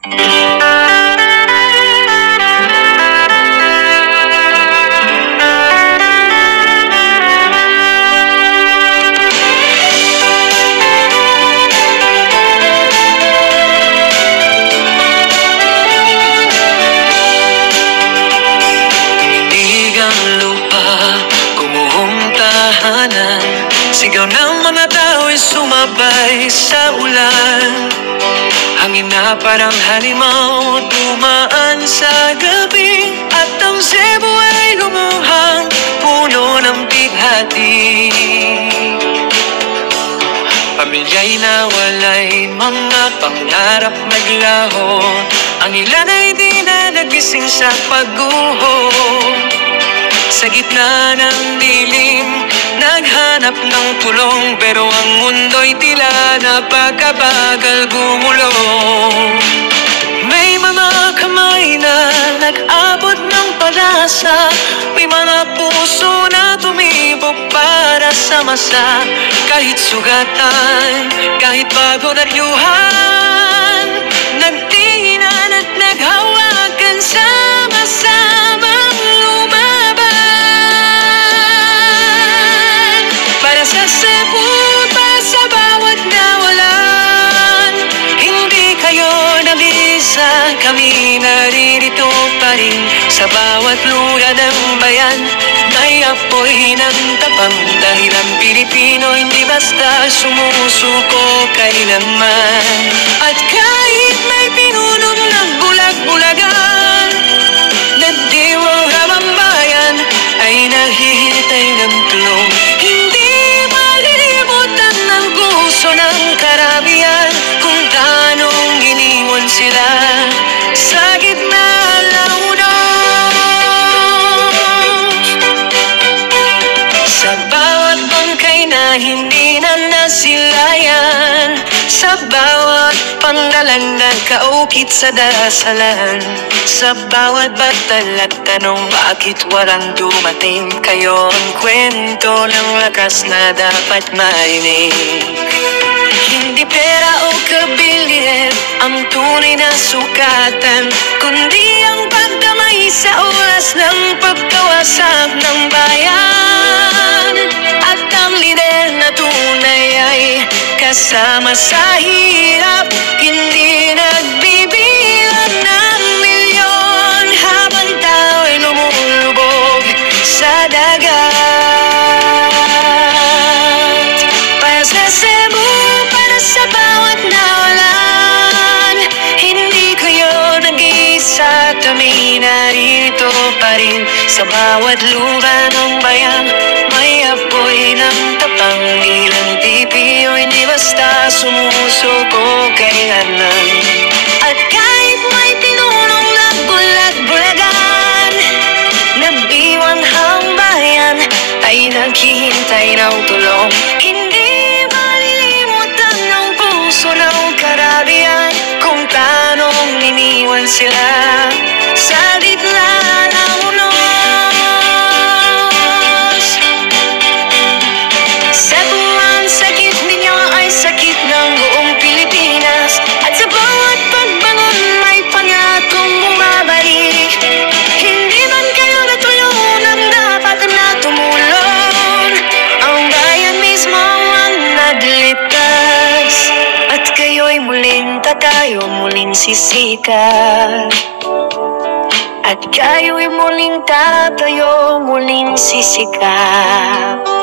Sigaw ng mga tao'y sumabay sa ulan. Hangin na parang halimaw tumaan sa gabi, at ang Cebu ay lumuhang puno ng bighati. Pamilya'y nawalay, mga pangarap naglaho. Ang ilan ay di na nagising sa pagguho. Sa gitna ng dilim, naghanap ng tulong, pero ang mundo'y tila napakabagal gumulong. May mga kamay na nag-abot ng pag-asa, may mga puso na tumibok para sa masa. Kahit sugatan, kahit bago na riyuhan, nagtinginan at naghawakan, sama-samang lumaban. Para sa Cebu, para sa bawat nawalan, hindi kayo nag-iisa, kami naririto pa rin. Sa bawat lugar ng bayan, may apoy ng tapang, dahil ang Pilipino hindi basta sumusuko kailanman. At kahit may pinunong nagbulag-bulagan, nagdiwang ramang bayan ay naghihintay ng tulong. Hindi malilimutan ng puso ng karamihan kung tanong iniwan sila sa gitna ng unos. Sa bawat bangkay na hindi na nasilayan, sa bawat panggalang nagkaukit sa dasalan, sa bawat batal at tanong bakit walang dumating, kayo ang kwento ng lakas na dapat marinig. Hindi pera o kabilin ang tunay na sukatan, kundi ang pagdamay sa oras ng pagkawasak ng bayan. At ang lider na tunay ay kasama sa hirap, hindi nagbibilang ng milyon, habang tao'y lumulubog sa dagat. Para sa Cebu, para sa bawat nawalan, hindi kayo nag-iisa, kami narito pa rin. Sa bawat lugar ng bayan, may apoy ng tapang, ilang Pilipino hindi basta sumusuko kailanman. At kahit may pinunong nagbulag-bulagan, nabiwang ang bayan ay naghihintay ng tulong. Hindi malilimutan ng puso ng karamihan kung tanong iniwan sila sa gitna ng unos. Cebu, ang sakit ninyo ay sakit ng buong Pilipinas, at sa bawat pagbangon may pangakong bumabalik. Hindi man kayo natulungan, dapat na tumulong. Ang bayan mismo ang nagligtas, at kayo'y muling tatayo, muling sisikat. At kayo'y muling tatayo, muling sisikap.